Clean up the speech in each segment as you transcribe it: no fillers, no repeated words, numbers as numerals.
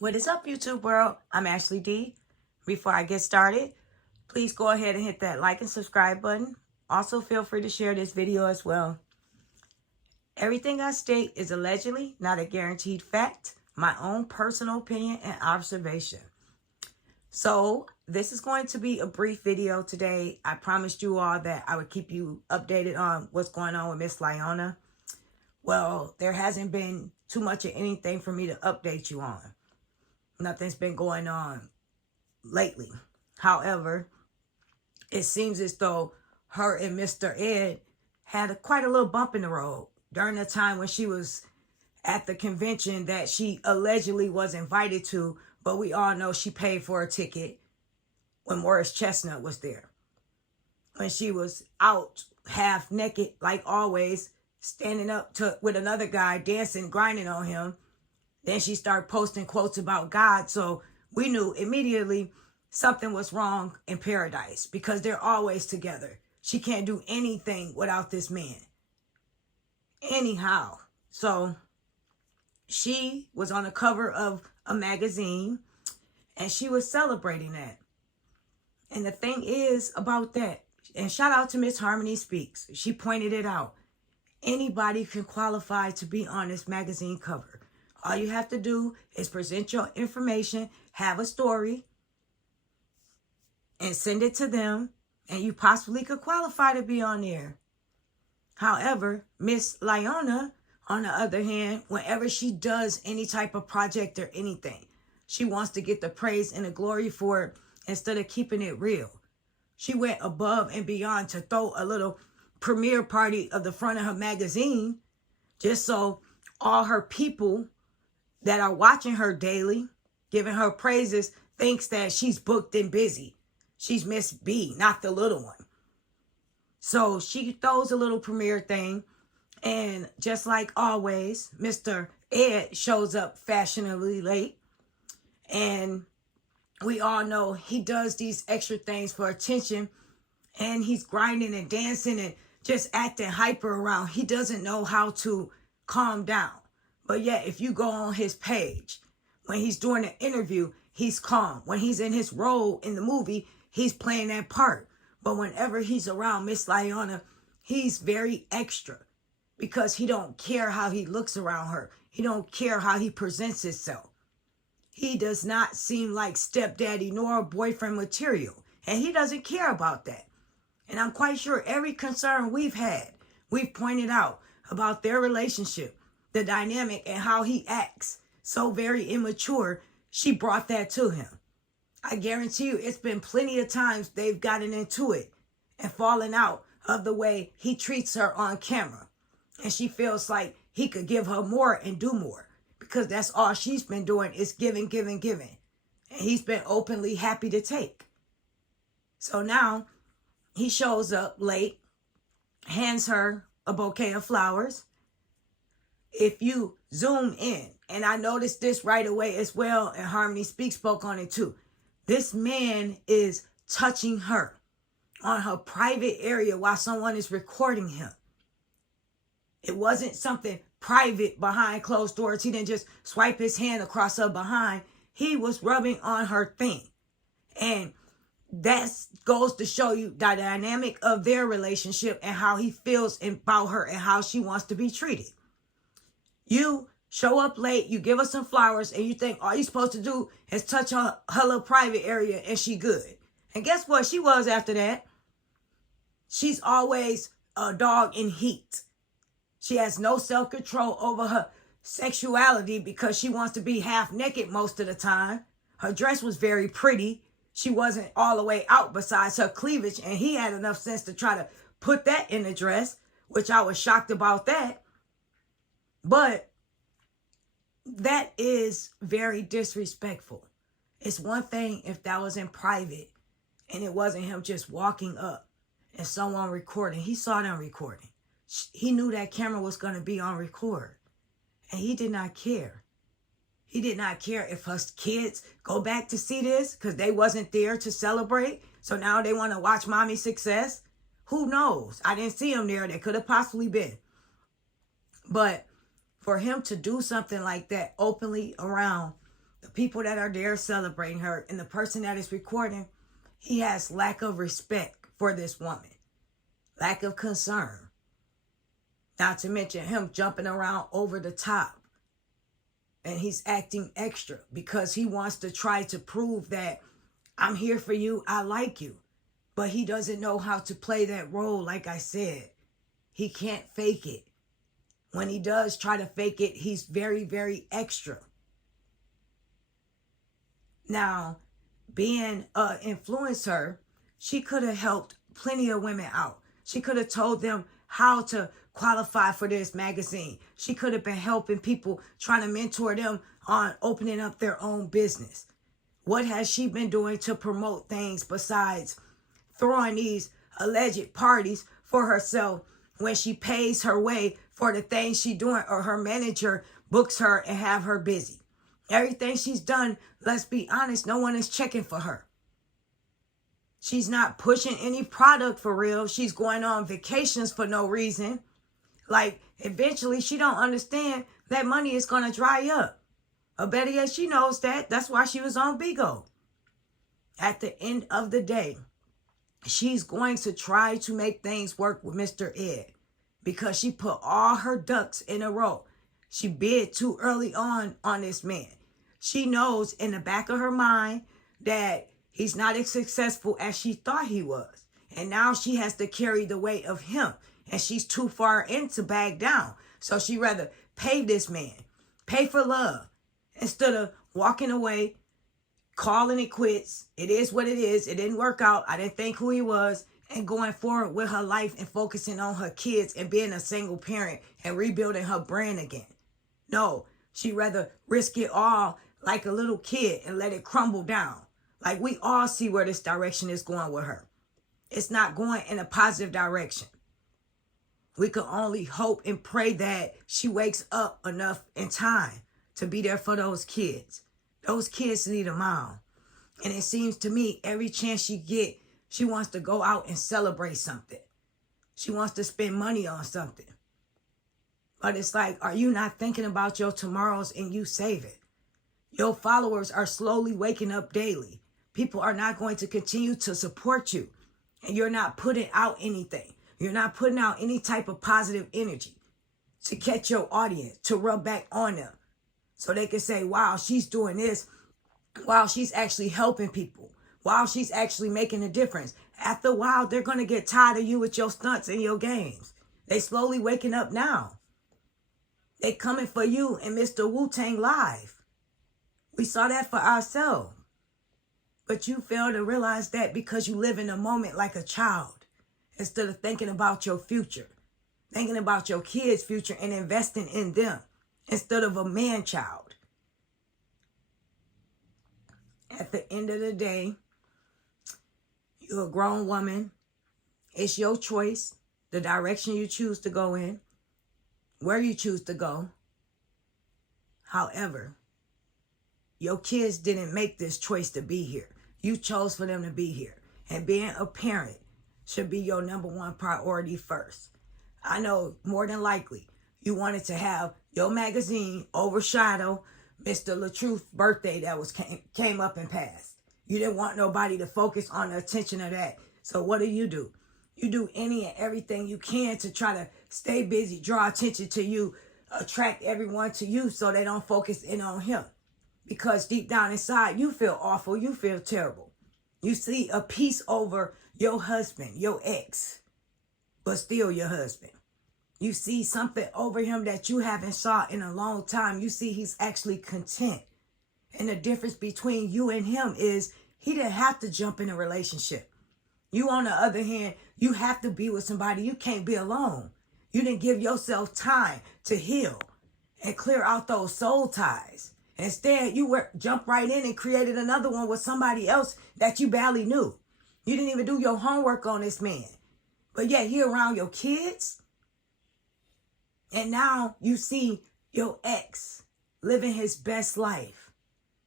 What is up, YouTube world? I'm Ashley D. Before I get started, please go ahead and hit that like and subscribe button. Also, feel free to share this video as well. Everything I state is allegedly, not a guaranteed fact, my own personal opinion and observation. So, this is going to be a brief video today. I promised you all that I would keep you updated on what's going on with Miss Lieonya. Well, there hasn't been too much of anything for me to update you on. Nothing's been going on lately. However, it seems as though her and Mr. Ed had quite a little bump in the road during the time when she was at the convention that she allegedly was invited to, but we all know she paid for a ticket when Morris Chestnut was there. When she was out half naked, like always, standing up with another guy, dancing, grinding on him. Then she started posting quotes about God. So we knew immediately something was wrong in paradise because they're always together. She can't do anything without this man. Anyhow, so she was on the cover of a magazine and she was celebrating that. And the thing is about that, and shout out to Miss Harmony Speaks. She pointed it out. Anybody can qualify to be on this magazine cover. All you have to do is present your information, have a story, and send it to them, and you possibly could qualify to be on there. However, Miss Lieonya, on the other hand, whenever she does any type of project or anything, she wants to get the praise and the glory for it instead of keeping it real. She went above and beyond to throw a little premiere party of the front of her magazine just so all her people that are watching her daily, giving her praises, thinks that she's booked and busy. She's Miss B, not the little one. So she throws a little premiere thing, and just like always, Mr. Ed shows up fashionably late, and we all know he does these extra things for attention, and he's grinding and dancing and just acting hyper around. He doesn't know how to calm down. But yet, if you go on his page, when he's doing an interview, he's calm. When he's in his role in the movie, he's playing that part. But whenever he's around Miss Lieonya, he's very extra because he don't care how he looks around her. He don't care how he presents himself. He does not seem like stepdaddy nor boyfriend material. And he doesn't care about that. And I'm quite sure every concern we've pointed out about their relationship, the dynamic and how he acts so very immature, she brought that to him. I guarantee you it's been plenty of times they've gotten into it and fallen out of the way he treats her on camera. And she feels like he could give her more and do more because that's all she's been doing is giving, giving, giving. And he's been openly happy to take. So now he shows up late, hands her a bouquet of flowers. If you zoom in, and I noticed this right away as well, and Harmony Speaks spoke on it too. This man is touching her on her private area while someone is recording him. It wasn't something private behind closed doors. He didn't just swipe his hand across her behind. He was rubbing on her thing. And that goes to show you the dynamic of their relationship and how he feels about her and how she wants to be treated. You show up late, you give her some flowers, and you think all you're supposed to do is touch her little private area and she good. And guess what she was after that? She's always a dog in heat. She has no self-control over her sexuality because she wants to be half naked most of the time. Her dress was very pretty. She wasn't all the way out besides her cleavage, and he had enough sense to try to put that in the dress, which I was shocked about that. But that is very disrespectful. It's one thing if that was in private and it wasn't him just walking up and someone recording. He saw them recording. He knew that camera was going to be on record. And he did not care. He did not care if her kids go back to see this because they wasn't there to celebrate. So now they want to watch mommy's success. Who knows? I didn't see him there. They could have possibly been. But for him to do something like that openly around The people that are there celebrating her and the person that is recording, he has lack of respect for this woman, lack of concern. Not to mention him jumping around over the top. And he's acting extra because he wants to try to prove that I'm here for you, I like you. But he doesn't know how to play that role, like I said. He can't fake it. When he does try to fake it, he's very, very extra. Now, being an influencer, she could have helped plenty of women out. She could have told them how to qualify for this magazine. She could have been helping people, trying to mentor them on opening up their own business. What has she been doing to promote things besides throwing these alleged parties for herself when she pays her way for the things she's doing, or her manager books her and have her busy? Everything she's done, let's be honest, no one is checking for her. She's not pushing any product for real. She's going on vacations for no reason. Like, eventually she don't understand that money is going to dry up. Or better yet, she knows that. That's why she was on Bigo. At the end of the day, she's going to try to make things work with Mr. Ed because she put all her ducks in a row. She bid too early on this man. She knows in the back of her mind that he's not as successful as she thought he was. And now she has to carry the weight of him. And she's too far in to back down. So she rather pay this man, pay for love, instead of walking away, calling it quits. It is what it is. It didn't work out. I didn't think who he was. And going forward with her life and focusing on her kids and being a single parent and rebuilding her brand again. No, she'd rather risk it all like a little kid and let it crumble down. Like, we all see where this direction is going with her. It's not going in a positive direction. We can only hope and pray that she wakes up enough in time to be there for those kids. Those kids need a mom. And it seems to me every chance she get, she wants to go out and celebrate something. She wants to spend money on something. But it's like, are you not thinking about your tomorrows and you save it? Your followers are slowly waking up daily. People are not going to continue to support you. And you're not putting out anything. You're not putting out any type of positive energy to catch your audience, to rub back on them. So they can say, wow, she's doing this. Wow, she's actually helping people. Wow, she's actually making a difference. After a while, they're going to get tired of you with your stunts and your games. They slowly waking up now. They coming for you and Mr. Wu-Tang Live. We saw that for ourselves. But you fail to realize that because you live in a moment like a child. Instead of thinking about your future. Thinking about your kids' future and investing in them. Instead of a man-child. At the end of the day, you're a grown woman. It's your choice. The direction you choose to go in. Where you choose to go. However, your kids didn't make this choice to be here. You chose for them to be here. And being a parent should be your number one priority first. I know more than likely you wanted to have your magazine overshadow Mr. LaTruth's birthday that came up and passed. You didn't want nobody to focus on the attention of that. So what do? You do any and everything you can to try to stay busy, draw attention to you, attract everyone to you so they don't focus in on him. Because deep down inside, you feel awful. You feel terrible. You see a piece over your husband, your ex, but still your husband. You see something over him that you haven't saw in a long time. You see he's actually content. And the difference between you and him is he didn't have to jump in a relationship. You, on the other hand, you have to be with somebody. You can't be alone. You didn't give yourself time to heal and clear out those soul ties. Instead, you jumped right in and created another one with somebody else that you barely knew. You didn't even do your homework on this man. But yet, he around your kids. And now you see your ex living his best life.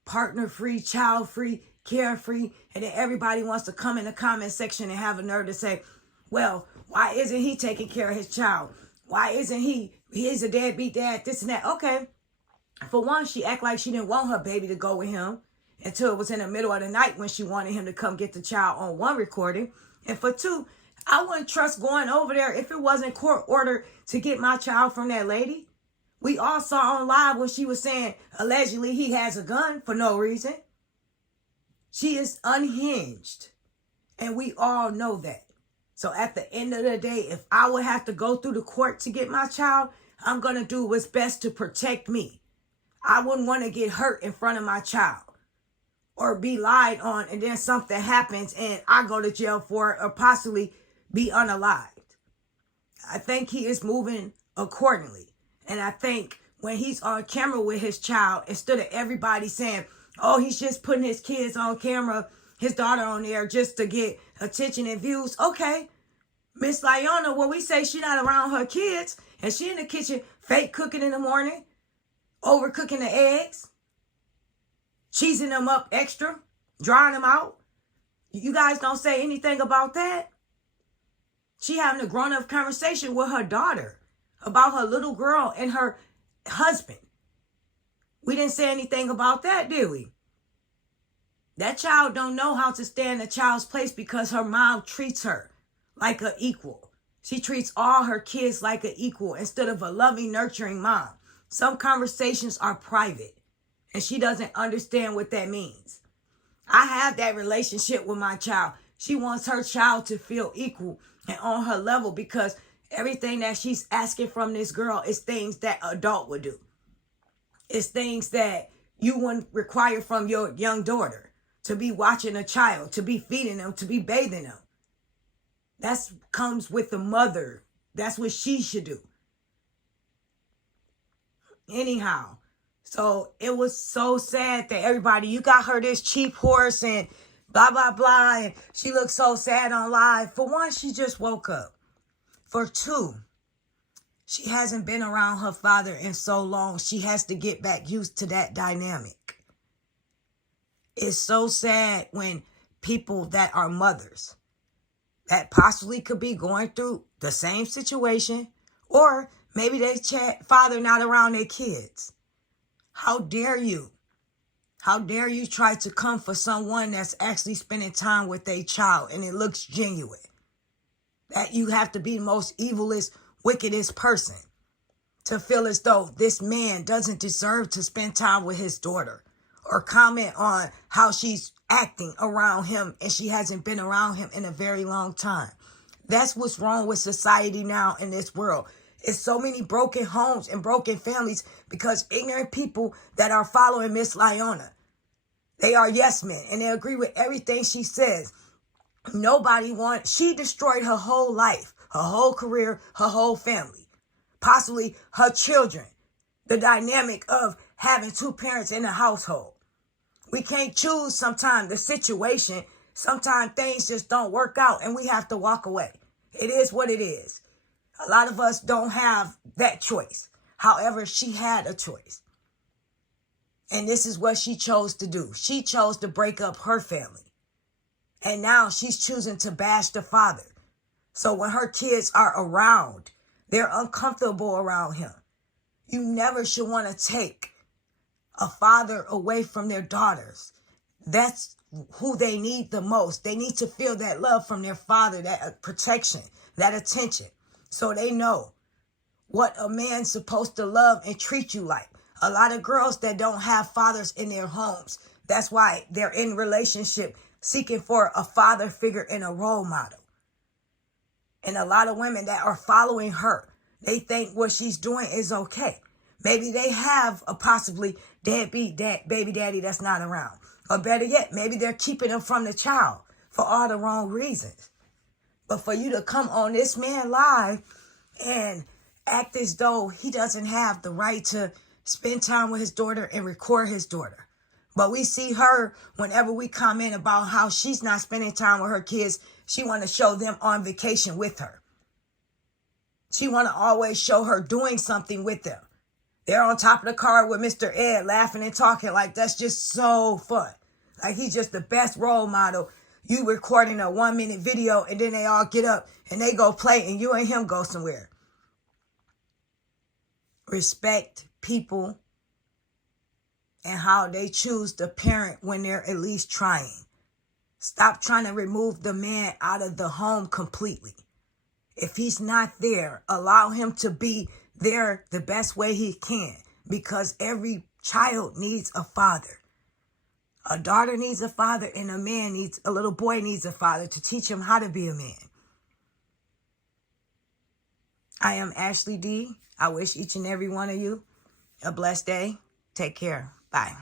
Partner-free, child-free, carefree. And then everybody wants to come in the comment section and have a nerve to say, well, why isn't he taking care of his child? Why isn't he's a deadbeat dad, this and that. Okay, For one, she act like she didn't want her baby to go with him until it was in the middle of the night when she wanted him to come get the child on one recording. And for two, I wouldn't trust going over there if it wasn't court ordered to get my child from that lady. We all saw on live when she was saying allegedly he has a gun for no reason. She is unhinged. And we all know that. So at the end of the day, if I would have to go through the court to get my child, I'm going to do what's best to protect me. I wouldn't want to get hurt in front of my child or be lied on and then something happens and I go to jail for it or possibly be unalived. I think he is moving accordingly. And I think when he's on camera with his child, instead of everybody saying, oh, he's just putting his kids on camera, his daughter on there just to get attention and views. Okay, Miss Lieonya, when we say she's not around her kids and she in the kitchen fake cooking in the morning, overcooking the eggs, cheesing them up extra, drying them out. You guys don't say anything about that. She having a grown-up conversation with her daughter about her little girl and her husband. We didn't say anything about that, did we? That child don't know how to stand a child's place because her mom treats her like an equal. She treats all her kids like an equal instead of a loving, nurturing mom. Some conversations are private, and she doesn't understand what that means. I have that relationship with my child. She wants her child to feel equal and on her level because everything that she's asking from this girl is things that an adult would do. It's things that you wouldn't require from your young daughter. To be watching a child, to be feeding them, to be bathing them. That comes with the mother. That's what she should do. Anyhow, so it was so sad that everybody, you got her this cheap horse and blah, blah, blah. And she looked so sad on live. For one, she just woke up. For two, she hasn't been around her father in so long. She has to get back used to that dynamic. It's so sad when people that are mothers that possibly could be going through the same situation or maybe they father not around their kids. How dare you? How dare you try to come for someone that's actually spending time with their child and it looks genuine? That you have to be the most evilest, wickedest person to feel as though this man doesn't deserve to spend time with his daughter. Or comment on how she's acting around him and she hasn't been around him in a very long time. That's what's wrong with society now in this world. It's so many broken homes and broken families because ignorant people that are following Miss Lieonya. They are yes men and they agree with everything she says. She destroyed her whole life, her whole career, her whole family, possibly her children. The dynamic of having two parents in a household. We can't choose sometimes the situation. Sometimes things just don't work out and we have to walk away. It is what it is. A lot of us don't have that choice. However, she had a choice. And this is what she chose to do. She chose to break up her family. And now she's choosing to bash the father. So when her kids are around, they're uncomfortable around him. You never should want to take a father away from their daughters. That's who they need the most. They need to feel that love from their father, that protection, that attention. So they know what a man's supposed to love and treat you like. A lot of girls that don't have fathers in their homes, that's why they're in relationship seeking for a father figure and a role model. And a lot of women that are following her, they think what she's doing is okay. Maybe they have a possibly deadbeat baby daddy that's not around. Or better yet, maybe they're keeping them from the child for all the wrong reasons. But for you to come on this man live and act as though he doesn't have the right to spend time with his daughter and record his daughter. But we see her whenever we comment about how she's not spending time with her kids, she want to show them on vacation with her. She want to always show her doing something with them. They're on top of the car with Mr. Ed laughing and talking like that's just so fun. Like he's just the best role model. You recording a 1-minute video and then they all get up and they go play and you and him go somewhere. Respect people and how they choose to parent when they're at least trying. Stop trying to remove the man out of the home completely. If he's not there, allow him to be there the best way he can, because every child needs a father. A daughter needs a father, and a little boy needs a father to teach him how to be a man. I am Ashley D. I wish each and every one of you a blessed day. Take care. Bye.